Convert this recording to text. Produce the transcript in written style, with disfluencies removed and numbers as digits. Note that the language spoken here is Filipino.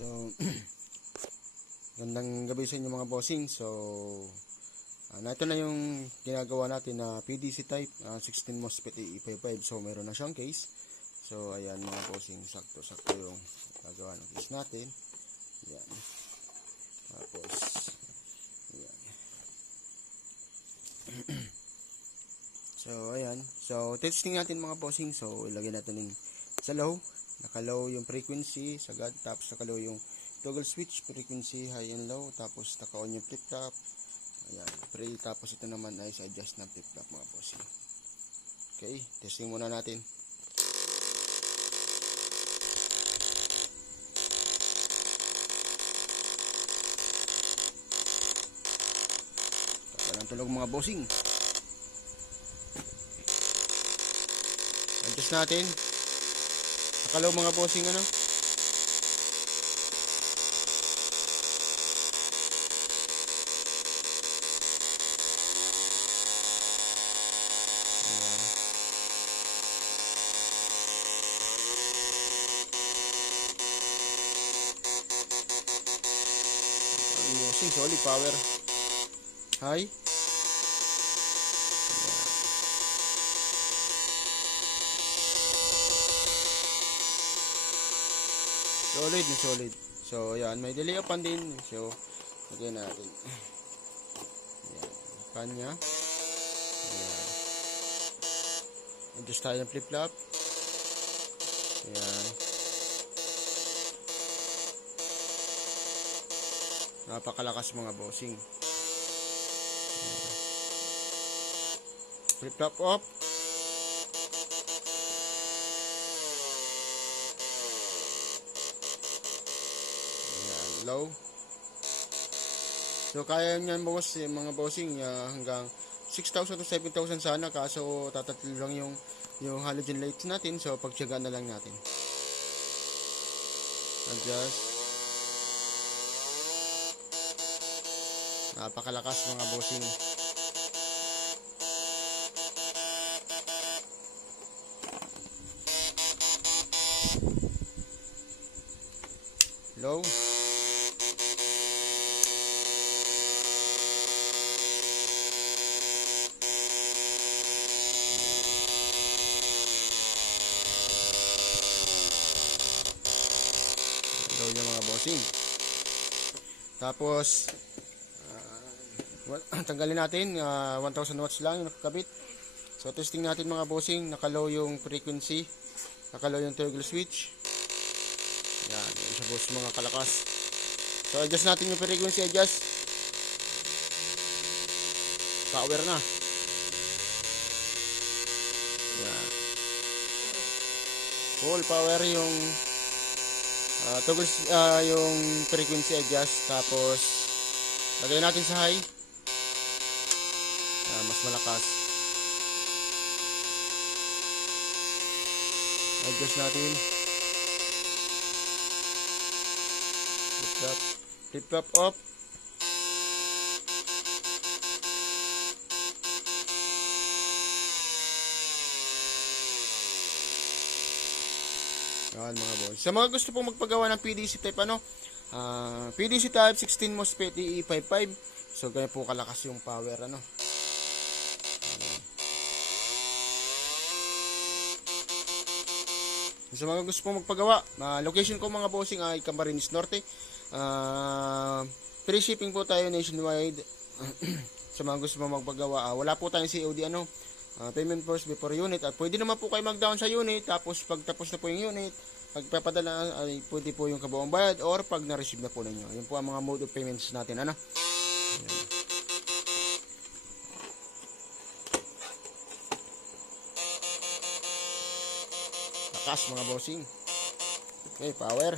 So, gandang gabi sa inyo mga bossing. So, ito na yung ginagawa natin na PDC type 16 MOSFET AE55. So, meron na siyang case. So, ayan mga bossing, sakto-sakto yung gagawa ng case natin. Ayan. Tapos, ayan. So, ayan. So, testing natin mga bossing. So, ilagay natin yung sa low. Naka-low yung frequency, sagad. Tapos naka-low yung toggle switch, frequency, high and low. Tapos naka-on yung flip-flop. Ayan, pre. Tapos ito naman ay sa adjust ng flip-flop mga bossing. Okay, testing muna natin. Walang tulog mga bossing. Adjust natin. Nakalaw mga bossing ano. Ayan. Bossing solid power. High. Solid na solid. So, ayan. May delay upan din. So, lagyan natin. Ayan. Kanya. Ayan. Adjust tayo ng flip-flop. Ayan. Napakalakas mga bossing. Flip-flop off. Low. So kaya niyan boss mga bossing hanggang 6,000 to 7,000 sana, kaso tatatlo lang yung halogen lights natin, so pagtiyagaan na lang natin. Adjust. Napakalakas mga bossing. Low. Yung mga bossing. Tapos tanggalin natin 1000 watts lang yung nakakabit. So testing natin mga bossing, naka-low yung frequency, naka-low yung toggle switch. Yan, yun siya boss mga kalakas. So adjust natin yung frequency, adjust. Power na. Yan. Full power yung toggle yung frequency adjust. Tapos lagay natin sa high. Mas malakas. Adjust natin. Flip-flop off. Yan mga boys. Sa mga gusto pong magpagawa ng PDC type PDC type 16 MOSFET AE55. So ganyan po kalakas yung power ano. Sa mga gusto pong magpagawa, location ko mga bossing ay Camarines Norte. Free shipping po tayo nationwide. Sa mga gusto pong magpagawa, wala po tayong COD payment first before unit. At pwede naman po kayo mag-down sa unit, tapos pag tapos na po yung unit, pagpapadala ay pwede po yung kabuang bayad or pag na-receive na po ninyo. Yun po ang mga mode of payments natin ano. Ayan. Lakas mga bossing. Okay, power.